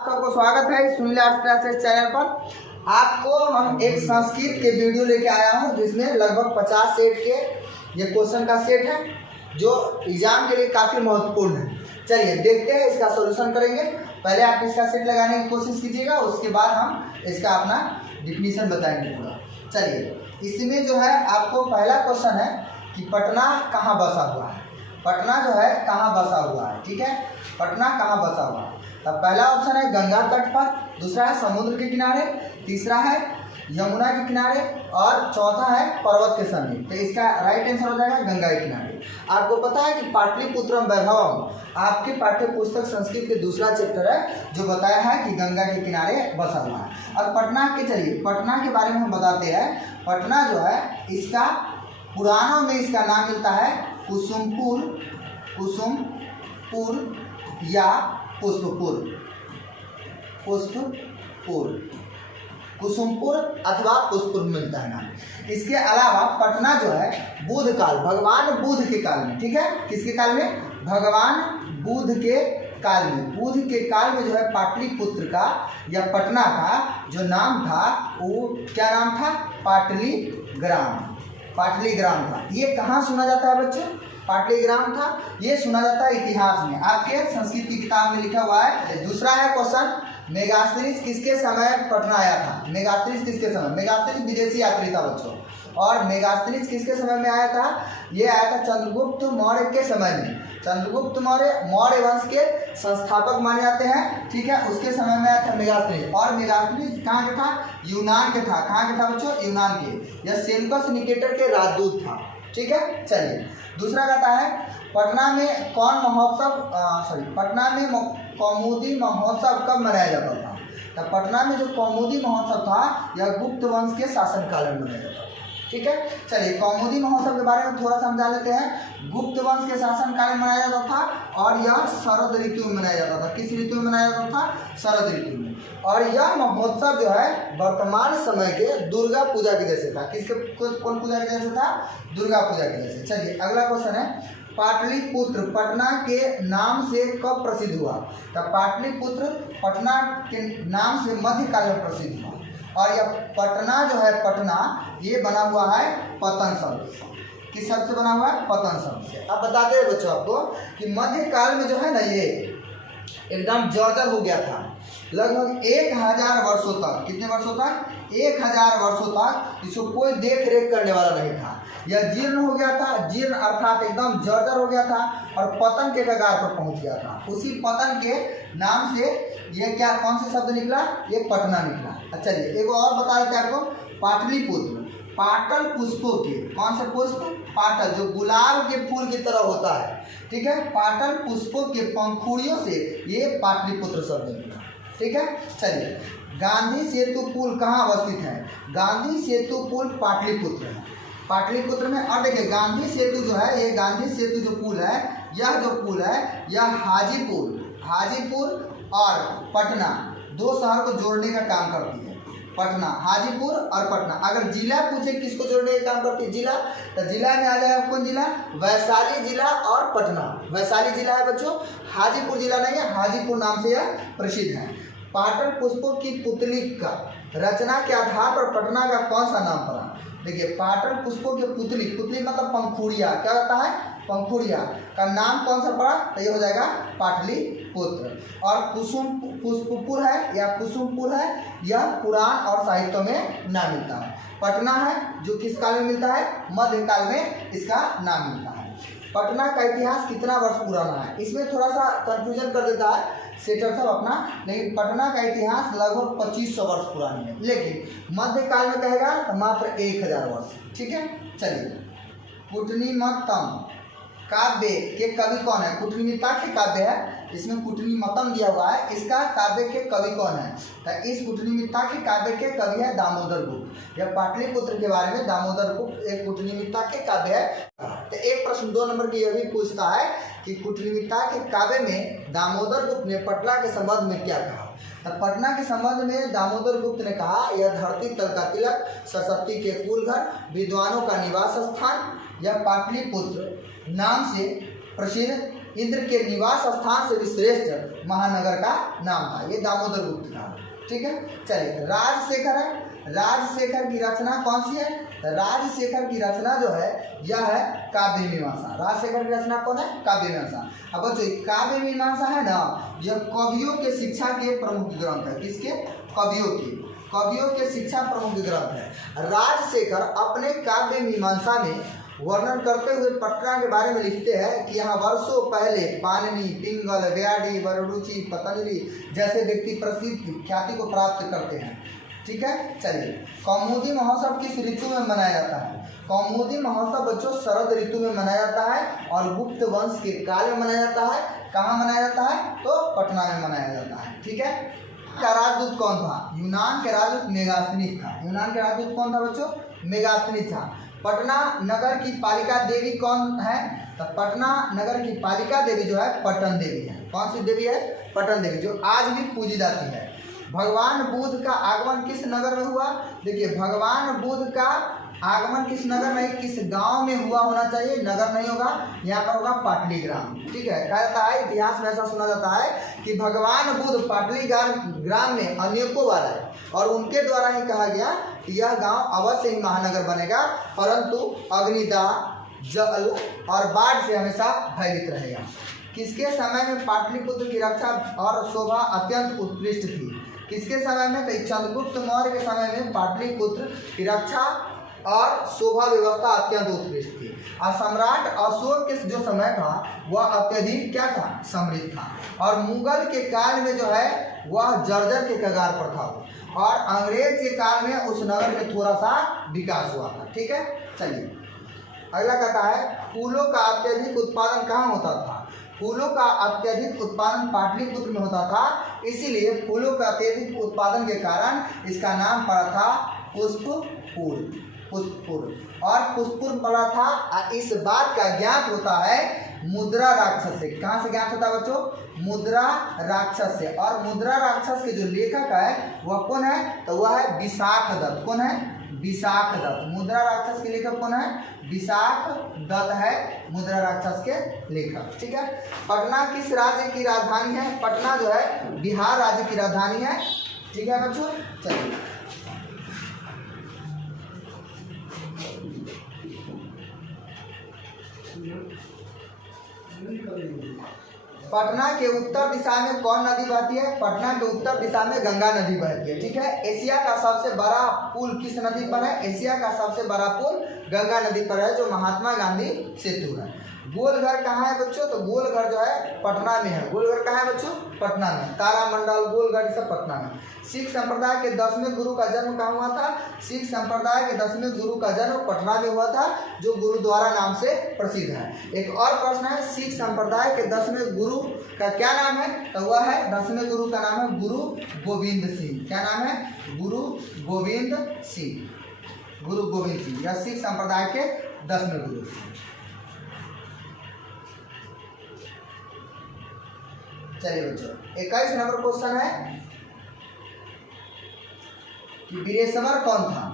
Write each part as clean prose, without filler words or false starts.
सबको स्वागत है सुनील आर्ट्स क्लासेस चैनल पर। आपको हम एक संस्कृत के वीडियो लेके आया हूँ जिसमें लगभग 50 सेट के ये क्वेश्चन का सेट है जो एग्जाम के लिए काफ़ी महत्वपूर्ण है। चलिए देखते हैं, इसका सॉल्यूशन करेंगे। पहले आप इसका सेट लगाने की कोशिश कीजिएगा, उसके बाद हम इसका अपना डिफिनीशन बताएंगे पूरा। चलिए इसमें जो है आपको पहला क्वेश्चन है कि पटना कहाँ बसा हुआ है। पटना जो है कहाँ बसा हुआ है, ठीक है, पटना कहाँ बसा हुआ है। तब पहला ऑप्शन है गंगा तट पर, दूसरा है समुद्र के किनारे, तीसरा है यमुना के किनारे और चौथा है पर्वत के समीप। तो इसका राइट आंसर हो जाएगा गंगा के किनारे। आपको पता है कि पाटलिपुत्रम वैभवम आपके पाठ्य पुस्तक संस्कृत के दूसरा चैप्टर है जो बताया है कि गंगा के किनारे बसा हुआ है। अब पटना के, चलिए पटना के बारे में हम बताते हैं। पटना जो है इसका पुराणों में इसका नाम मिलता है कुसुमपुर, कुसुमपुर या पुष्पपुर, पुष्पपुर, कुसुमपुर अथवा पुष्पपुर मिलता है नाम। इसके अलावा पटना जो है बुध काल, भगवान बुध के काल में, ठीक है, किसके काल में, भगवान बुध के काल में, बुध के काल में जो है पाटलिपुत्र का या पटना का जो नाम था वो क्या नाम था, पाटलीग्राम, पाटलीग्राम था। ये कहाँ सुना जाता है बच्चों, पाटलीग्राम था। ये सुना जाता है इतिहास में, आपके संस्कृत की किताब में लिखा हुआ है। दूसरा है क्वेश्चन, मेगास्थनीज किसके समय पटना आया था। मेगास्थनीज किसके समय, मेगास्थनीज विदेशी यात्री था बच्चों, और मेगास्थनीज किसके समय में आया था, ये आया था चंद्रगुप्त मौर्य के समय में। चंद्रगुप्त मौर्य मौर्य वंश के संस्थापक माने जाते हैं, ठीक है, उसके समय में आया था मेगास्थनीज। और मेगास्थनीज कहाँ का था, यूनान के था। कहाँ के था बच्चों, यूनान के। यह सेल्यूकस निकेटर के राजदूत था, ठीक है। चलिए दूसरा कहता है पटना में कौन महोत्सव, पटना में कौमुदी महोत्सव कब मनाया जाता था। तो पटना में जो कौमुदी महोत्सव था यह गुप्त वंश के शासनकाल में मनाया जाता था, ठीक है। चलिए कौमुदी महोत्सव के बारे में थोड़ा समझा लेते हैं। गुप्त वंश के शासनकाल में मनाया जाता था और यह शरद ऋतु में मनाया जाता था। किस ऋतु में मनाया जाता था, शरद ऋतु में। और यह महोत्सव जो है वर्तमान समय के दुर्गा पूजा के जैसे था। किसके, कौन पूजा के जैसे था, दुर्गा पूजा के जैसे। चलिए अगला क्वेश्चन है पाटलिपुत्र पटना के नाम से कब प्रसिद्ध हुआ। तो पाटलिपुत्र पटना के नाम से मध्यकाल में प्रसिद्ध हुआ। और यह पटना जो है, पटना ये बना हुआ है पतन शब्द से। किस शब्द से बना हुआ है, पतन शब्द से। अब बताते हैं बच्चों आपको कि मध्यकाल में जो है ना ये एकदम जर्जर हो गया था। लगभग 1000 वर्षों तक, कितने वर्षों तक, 1000 वर्षों तक इसको कोई देख रेख करने वाला नहीं था। यह जीर्ण हो गया था, जीर्ण अर्थात एकदम जर्जर हो गया था और पतन के कगार पर पहुंच गया था। उसी पतन के नाम से ये क्या, कौन सा शब्द निकला, ये पटना निकला। चलिए एक और बता देते हैं आपको, पाटलिपुत्र पाटल पुष्पों के, कौन सा पुष्प, पाटल जो गुलाब के फूल की तरह होता है, ठीक है, पाटल पुष्पों के पंखुड़ियों से ये पाटलिपुत्र शब्द निकला, ठीक है। चलिए गांधी सेतु पुल कहाँ अवस्थित है। गांधी सेतु पुल पाटलिपुत्र है, पाटलिपुत्र में। और देखिए गांधी सेतु जो है, ये गांधी सेतु जो पुल है, यह जो पुल है यह हाजीपुर और पटना दो शहर को जोड़ने का काम करती है। पटना, हाजीपुर और पटना। अगर जिला पूछे किसको जोड़ने का काम करती है, जिला, तो जिला में आ जाएगा कौन जिला, वैशाली जिला और पटना। वैशाली जिला है बच्चों, हाजीपुर जिला नहीं है, हाजीपुर नाम से यह प्रसिद्ध है। पाटल पुष्पों की पुतली का रचना के आधार पर पटना का कौन सा नाम पड़ा। देखिए पाटल पुष्पों की पुतली, पुतली मतलब पंखुड़िया, क्या होता है, पंखुड़िया का नाम कौन सा पड़ा, तो ये हो जाएगा पाटलिपुत्र। और कुसुम पुष्पपुर है या कुसुमपुर है, यह पुराण और साहित्य में नाम मिलता है। पटना है जो किस काल में मिलता है, मध्यकाल में इसका नाम मिलता है। पटना का इतिहास कितना वर्ष पुराना है, इसमें थोड़ा सा कंफ्यूजन कर देता है सेटर सब अपना, लेकिन पटना का इतिहास लगभग 2500 वर्ष पुरानी है, लेकिन मध्यकाल में कहेगा तो मात्र 1000 वर्ष, ठीक है। चलिए कुटनीमतम काव्य के कवि कौन है। कुटनीमिता के काव्य है, इसमें कुटनीमतम दिया हुआ है, इसका काव्य के कवि कौन है। तो इस कुटनीमिता के काव्य के कवि है दामोदर गुप्त। यह पाटलिपुत्र के बारे में दामोदर गुप्त एक कुटनीमिता के काव्य है। तो एक प्रश्न 2 नंबर की यह भी पूछता है कि कुटनीमिता के काव्य में दामोदर गुप्त ने पटना के संबंध में क्या कहा। तो पटना के संबंध में दामोदर गुप्त ने कहा, यह धरती तल का तिलक, सरस्वती के कुल घर, विद्वानों का निवास स्थान, यह पाटलिपुत्र नाम से प्रसिद्ध इंद्र के निवास स्थान से भी श्रेष्ठ महानगर का नाम था। ये दामोदर गुप्त था। ठीक है, चलिए राजशेखर है। राजशेखर की रचना कौन सी है? राजशेखर की रचना जो है यह है काव्य मीमांसा। राजशेखर की रचना कौन है? काव्य मीमांसा। अब बच्चों काव्य मीमांसा है ना, यह कवियों के शिक्षा के प्रमुख ग्रंथ है। किसके? कवियों के शिक्षा प्रमुख ग्रंथ है। राजशेखर अपने काव्य मीमांसा में वर्णन करते हुए पटना के बारे में लिखते हैं कि यहाँ वर्षों पहले पाणिनि, पिंगल, व्याधि, वररुचि, पतंजलि जैसे व्यक्ति प्रसिद्ध ख्याति को प्राप्त करते हैं। ठीक है, चलिए कौमुदी महोत्सव किस ऋतु में मनाया जाता है? कौमुदी महोत्सव बच्चों शरद ऋतु में मनाया जाता है और गुप्त वंश के काल में मनाया जाता है। कहाँ मनाया जाता है? तो पटना में मनाया जाता है। ठीक है, का राजदूत कौन था? यूनान के राजदूत मेगास्थनीज था। यूनान के राजदूत कौन था बच्चों? मेगास्थनीज था। पटना नगर की पालिका देवी कौन है? तो पटना नगर की पालिका देवी जो है पटन देवी है। कौन सी देवी है? पटन देवी, जो आज भी पूजी जाती है। भगवान बुद्ध का आगमन किस नगर में हुआ? देखिए भगवान बुद्ध का आगमन किस नगर में, किस गांव में हुआ होना चाहिए, नगर नहीं होगा, यहाँ पर होगा पाटलीग्राम। ठीक है, कहा जाता है इतिहास में ऐसा सुना जाता है कि भगवान बुद्ध पाटलीग्राम में अनेकों बार आए और उनके द्वारा ही कहा गया कि यह गांव अवश्य ही महानगर बनेगा, परंतु अग्निदाह, जल और बाढ़ से हमेशा भयभीत रहेगा। किसके समय में पाटलिपुत्र की रक्षा और शोभा अत्यंत उत्कृष्ट थी? किसके समय में? तो चंद्रगुप्त मौर्य के समय में पाटलिपुत्र की रक्षा और शोभा व्यवस्था अत्यंत उत्कृष्ट थी। और सम्राट अशोक के जो समय था वह अत्यधिक क्या था? समृद्ध था। और मुगल के काल में जो है वह जर्जर के कगार पर था और अंग्रेज के काल में उस नगर में थोड़ा सा विकास हुआ था। ठीक है, चलिए अगला कहता है फूलों का अत्यधिक उत्पादन कहाँ होता था? फूलों का अत्यधिक उत्पादन पाटलिपुत्र में होता था, इसीलिए फूलों का अत्यधिक उत्पादन के कारण इसका नाम पड़ा था पुष्पपुर। और पुष्पपुर पड़ा था। इस बात का ज्ञात होता है मुद्रा राक्षस से। कहाँ से ज्ञात होता है बच्चों? मुद्रा राक्षस से। और मुद्रा राक्षस के जो लेखक है वह कौन है? तो वह है विशाख दत्त। कौन है? विशाख दत्त। मुद्रा राक्षस के लेखक कौन है? विशाख दत्त है मुद्रा राक्षस के लेखक। ठीक है, पटना किस राज्य की राजधानी है? पटना जो है बिहार राज्य की राजधानी है। ठीक है बच्चों, चलिए पटना के उत्तर दिशा में कौन नदी बहती है? पटना के उत्तर दिशा में गंगा नदी बहती है। ठीक है, एशिया का सबसे बड़ा पुल किस नदी पर है? एशिया का सबसे बड़ा पुल गंगा नदी पर है, जो महात्मा गांधी सेतु है। गोलघर कहाँ है बच्चों? तो गोलघर जो है पटना में है। गोलघर कहाँ है बच्चों? पटना में। तारामंडल, गोलघर सब पटना में। सिख संप्रदाय के 10वें गुरु का जन्म कहाँ हुआ था? सिख संप्रदाय के 10वें गुरु का जन्म पटना में हुआ था, जो गुरुद्वारा नाम से प्रसिद्ध है। एक और प्रश्न है, सिख संप्रदाय के 10वें गुरु का क्या नाम है? तो वह है 10वें गुरु का नाम है गुरु गोविंद सिंह। क्या नाम है? गुरु गोविंद सिंह। गुरु गोविंद सिंह या सिख संप्रदाय के 10वें गुरु। चलिए बच्चों 21 नंबर क्वेश्चन है कि वीरेश्वर कौन था?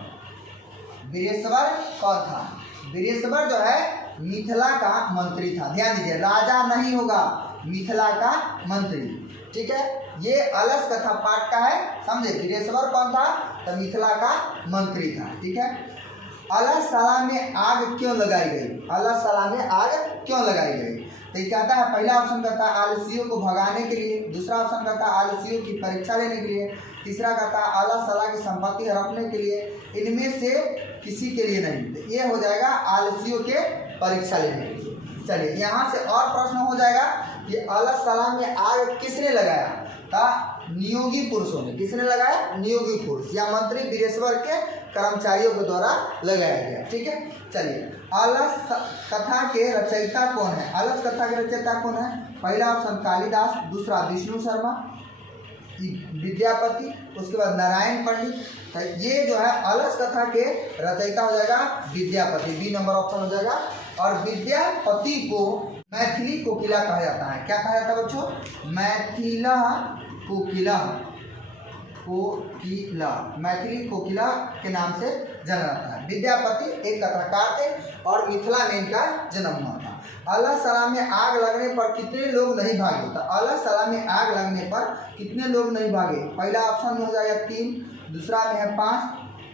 वीरेश्वर कौन था? वीरेश्वर जो है मिथिला का मंत्री था। ध्यान दीजिए, राजा नहीं होगा, मिथिला का मंत्री। ठीक है, ये अलस कथा पाठ का है, समझे। वीरेश्वर कौन था? तो मिथिला का मंत्री था। ठीक है, अलसला में आग क्यों लगाई गई? अलसला में आग क्यों लगाई गई? तो ये कहता है, पहला ऑप्शन कहता है आलसियों को भगाने के लिए, दूसरा ऑप्शन कहता है आलसियों की परीक्षा लेने के लिए, तीसरा कहता है अलसला की संपत्ति हड़पने के लिए। इनमें से किसी के लिए नहीं। तो ये हो जाएगा आलसियों के परीक्षा लेने के लिए। चलिए यहाँ से और प्रश्न हो जाएगा कि अलसला में आग किसने लगाया? था नियोगी पुरुषों ने। किसने लगाया? नियोगी पुरुष या मंत्री वीरेश्वर के कर्मचारियों के द्वारा लगाया गया। ठीक है, चलिए अलस कथा के रचयिता कौन है? अलस कथा के रचयिता कौन है? पहला ऑप्शन कालिदास, दूसरा विष्णु शर्मा विद्यापति, उसके बाद नारायण पंडित। तो ये जो है अलस कथा के रचयिता हो जाएगा विद्यापति। बी नंबर ऑप्शन हो जाएगा। और विद्यापति को मैथिली कोकिला कहा जाता है। क्या कहा जाता है बच्चों? मैथिला कोकिला। कोकिला, मैथिली कोकिला के नाम से जाना जाता है। विद्यापति एक कथाकार थे और मिथिला में इनका जन्म हुआ था। अल्लाह सलाम में आग लगने पर कितने लोग नहीं भागे? तो अल्लाह सलाम में आग लगने पर कितने लोग नहीं भागे? पहला ऑप्शन में हो जाएगा 3, दूसरा में है 5,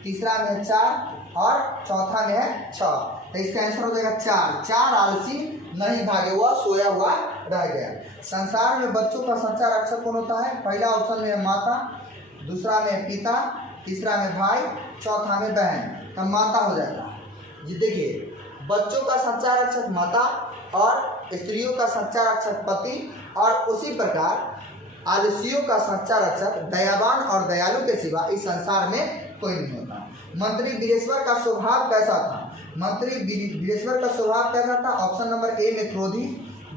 तीसरा में है 4 और चौथा में है 6। तो इसका आंसर हो जाएगा 4। 4 आलसी नहीं भागे, वह सोया हुआ रह गया। संसार में बच्चों का सच्चा रक्षक कौन होता है? पहला ऑप्शन में है माता, दूसरा में है पिता, तीसरा में भाई, चौथा में बहन। तो माता हो जाएगा जी। देखिए, बच्चों का सच्चा रक्षक माता और स्त्रियों का सच्चा रक्षक पति, और उसी प्रकार आलसियों का सच्चा रक्षक दयावान और दयालु के सिवा इस संसार में कोई नहीं होता। मंत्री वीरेश्वर का स्वभाव कैसा था? मंत्री वीरेश्वर का स्वभाव कैसा था? ऑप्शन नंबर ए में क्रोधी,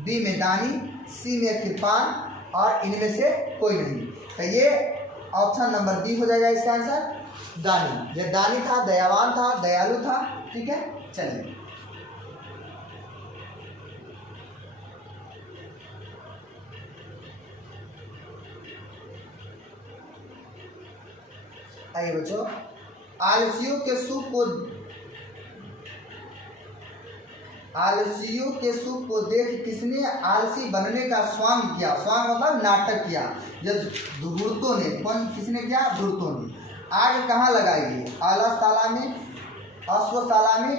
बी में दानी, सी में कृपाण और इनमें से कोई नहीं। तो ये ऑप्शन नंबर बी हो जाएगा इसका आंसर, दानी। ये दानी था, दयावान था, दयालु था। ठीक है, चलिए आइए बच्चों, आलसियों के सुख को देख किसने आलसी बनने का स्वांग किया? स्वांग मतलब नाटक किया। यह धूर्तों ने, किसने किया? धूर्तों ने। आग कहाँ लगाएगी? आलाशाला में, अश्वशाला में,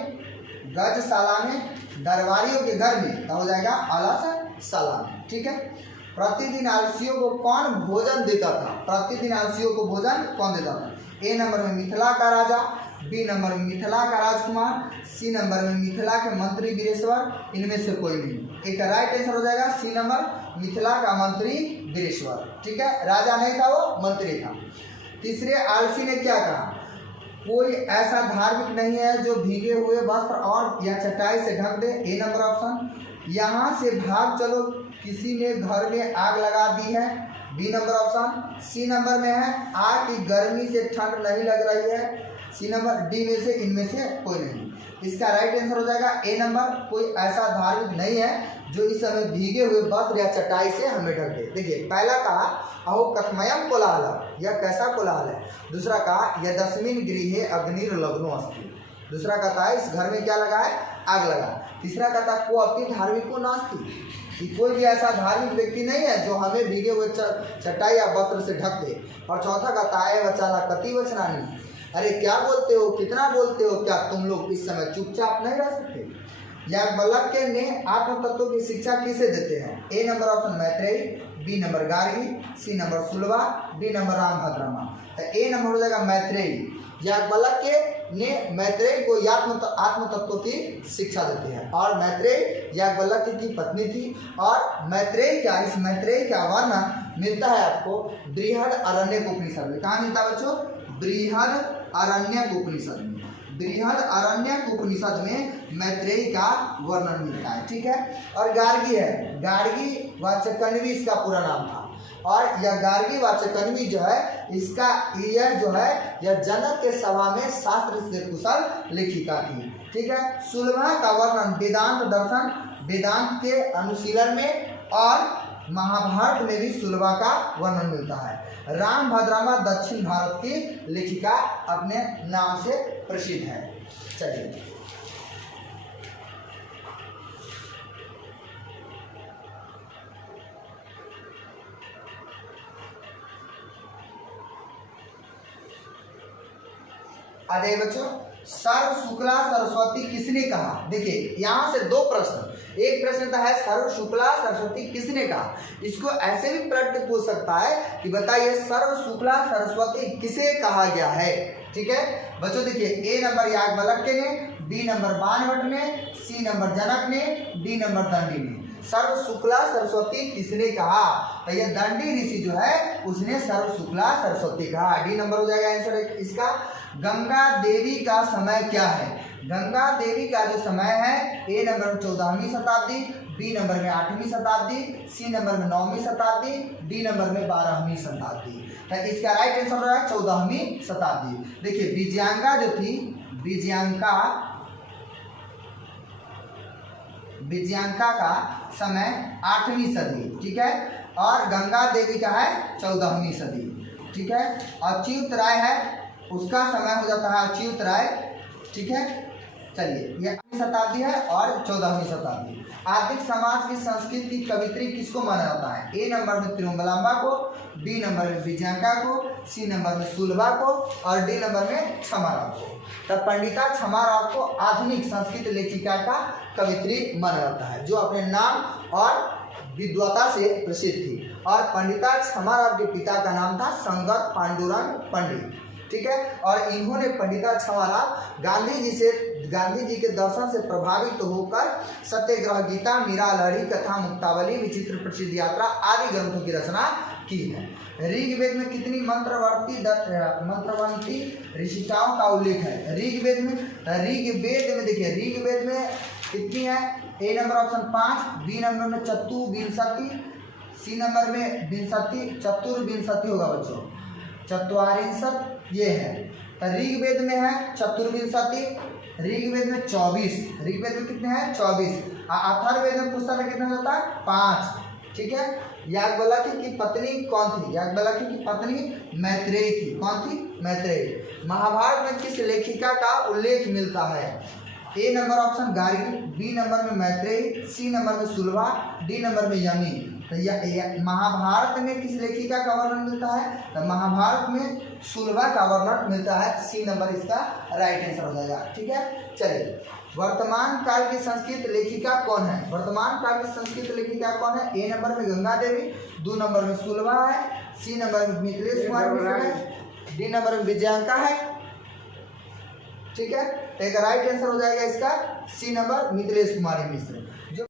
गजशाला में, दरबारियों के घर में। तो हो जाएगा आलाशाला में। ठीक है। प्रतिदिन आलसियों को कौन भोजन देता था? प्रतिदिन आलसियों को भोजन कौन देता था? ए नंबर में मिथिला का राजा, बी नंबर में मिथिला का राजकुमार, सी नंबर में मिथिला के मंत्री वीरेश्वर, इनमें से कोई नहीं। एक राइट आंसर हो जाएगा सी नंबर, मिथिला का मंत्री वीरेश्वर। ठीक है, राजा नहीं था, वो मंत्री था। तीसरे आलसी ने क्या कहा? कोई ऐसा धार्मिक नहीं है जो भीगे हुए वस्त्र और या चटाई से ढक दे। ए नंबर ऑप्शन। यहाँ से भाग चलो, किसी ने घर में आग लगा दी है। B number option. C number में है आग की गर्मी से ठंड नहीं लग रही है। सी नंबर। डी में से इनमें से कोई नहीं। इसका राइट आंसर हो जाएगा ए नंबर, कोई ऐसा धार्मिक नहीं है जो इस समय भीगे हुए वस्त्र या चटाई से हमें ढक दे। देखिए, पहला कहा अहो कथमयम कोलाहल, यह कैसा कोलाहल है। दूसरा कहा यदस्मिन् गृहे अग्निर्लग्नो अस्ति। दूसरा कहता है इस घर में क्या लगा है? आग लगा। तीसरा कहता है को अपनी धार्मिको नास्ति, कि कोई भी ऐसा धार्मिक व्यक्ति नहीं है जो हमें भीगे हुए चटाई या वस्त्र से ढक दे। और चौथा कहता है वचाला कति वचनानी, अरे क्या बोलते हो, कितना बोलते हो, क्या तुम लोग इस समय चुपचाप नहीं रह सकते? याज्ञवल्क्य ने आत्म तत्व की शिक्षा किसे देते हैं? A number option Maitreyi, B number Gargi, C number Sulabha, D number Rambhadrama. तो ए नंबर हो जाएगा मैत्रेयी। याज्ञवल्क्य ने मैत्रेयी को आत्म तत्व की शिक्षा देते हैं। और मैत्रेयी याज्ञवल्क्य की पत्नी थी। और मैत्रेयी का, इस मैत्रेयी का वर्णन मिलता है आपको बृहद अरण्यक उपनिषद में। कहाँ मिलता है बच्चों? बृहद अरण्यक उपनिषद में। बृहद अरण्यक उपनिषद में मैत्रेयी का वर्णन मिलता है। ठीक है। और गार्गी है, गार्गी वाचकन्वी इसका पूरा नाम था। और यह गार्गी वाचकन्वी जो है, इसका यह जो है यह जनक के सभा में शास्त्र से कुशल लेखिका थी। ठीक है। सुलभा का वर्णन वेदांत दर्शन, वेदांत के अनुशीलन में और महाभारत में भी सुलभा का वर्णन मिलता है। रामभद्रमा दक्षिण भारत की लेखिका अपने नाम से प्रसिद्ध है। चलिए अरे बच्चों, सर्व शुक्ला सरस्वती किसने कहा? देखिए, यहाँ से दो प्रश्न। एक प्रश्न था है सर्व शुक्ला सरस्वती किसने कहा। इसको ऐसे भी प्रश्न पूछ सकता है कि बताइए सर्व शुक्ला सरस्वती किसे कहा गया है। ठीक है बच्चों, देखिए ए नंबर याज्ञवल्क्य ने, बी नंबर बाणभट्ट ने, सी नंबर जनक ने, डी नंबर दंडी ने। सर्व शुक्ला सरस्वती किसने कहा? तो ये दंडी ऋषि जो है उसने सर्व शुक्ला सरस्वती कहा। डी नंबर हो जाएगा आंसर इसका। गंगा देवी का समय क्या है? गंगा देवी का जो समय है ए नंबर में 14वीं शताब्दी, बी नंबर में 8वीं शताब्दी, सी नंबर में 9वीं शताब्दी, डी नंबर में 12वीं शताब्दी। तो इसका राइट आंसर हो रहा है 14वीं शताब्दी। देखिए विजयांगा जो थी, विजयांका का समय 8वीं सदी। ठीक है। और गंगा देवी का है 14वीं सदी। ठीक है। अच्युत राय है, उसका समय हो जाता है अच्युत राय। ठीक है। चलिए ये 8वीं शताब्दी है और 14वीं शताब्दी। आर्थिक समाज की संस्कृत की कवित्री किसको माना जाता है? ए नंबर में तिरुमलांबा को, बी नंबर में विजयांका को, सी नंबर में सुलभा को और डी नंबर में क्षमाराव को। तब पंडिता क्षमाराव को आधुनिक संस्कृत लेखिका का कवित्री माना जाता है, जो अपने नाम और विद्वता से प्रसिद्ध थी। और पंडिता क्षमाराव के पिता का नाम था संगत पांडुरंग पंडित, ठीक है। और इन्होंने पंडिता क्षमाराव गांधी जी के दर्शन से प्रभावित होकर सत्याग्रह गीता, मीरा लहरी, कथा मुक्तावली, विचित्र प्रसिद्ध यात्रा आदि ग्रंथों की रचना की है। ऋग्वेद में कितनी मंत्रवंती ऋषिकाओं का उल्लेख है? ऋग्वेद में देखिए, ऋग्वेद में कितनी है? A number option 5, B number में चतुर्विंशति, सी नंबर में विंशति, चतुर्विंशति होगा बच्चों, चत्वारिंशत ये है। तो ऋग्वेद में है चतुर्विंशति, ऋग्वेद में 24, ऋग्वेद में कितने हैं? 24। अथर्ववेद में पूछता था कितना होता है? 5, ठीक है। याज्ञवल्क्य की पत्नी कौन थी? याज्ञवल्क्य की पत्नी मैत्रेयी थी। कौन थी? मैत्रेयी। महाभारत में किस लेखिका का उल्लेख मिलता है? A number option Gargi, B number में मैत्रेयी, सी नंबर में सुलभा, डी नंबर में यमी। तो महाभारत में किस लेखिका का वर्णन मिलता है? तो महाभारत में सुलभा का वर्णन मिलता है। सी नंबर इसका राइट आंसर हो जाएगा, ठीक है। चलिए, वर्तमान काल की संस्कृत लेखिका कौन है? वर्तमान काल की संस्कृत लेखिका कौन है? ए नंबर में गंगा देवी, दो नंबर में सुलभा है, सी नंबर में मिथिलेश कुमार मिश्र है, डी नंबर में विजयांका है, ठीक है। तो एक राइट आंसर हो जाएगा इसका सी नंबर मिथिलेश कुमार मिश्र।